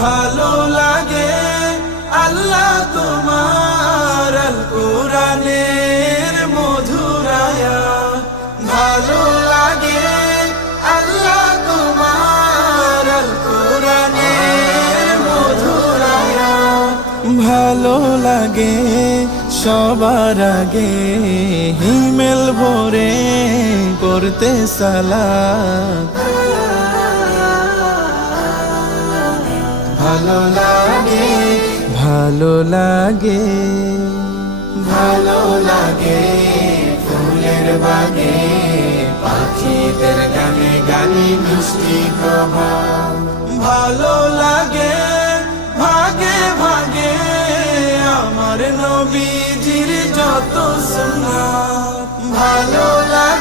ভালো লাগে আল্লাহ তোমার আল কোরআনের মধুর আয়াত, ভালো লাগে আল্লাহ তোমার আল কোরআনের মধুর আয়াত, ভালো লাগে সবার আগে হিমেল ভরে করতে সালাত। ভালো লাগে, ভালো লাগে, ভালো লাগে ফুলের বাগে পাখিদের গানে গানে মিষ্টি প্রভাত, ভালো লাগে ভাগে ভাগে আমার নবীজির যত সুন্নাত, ভালো লাগে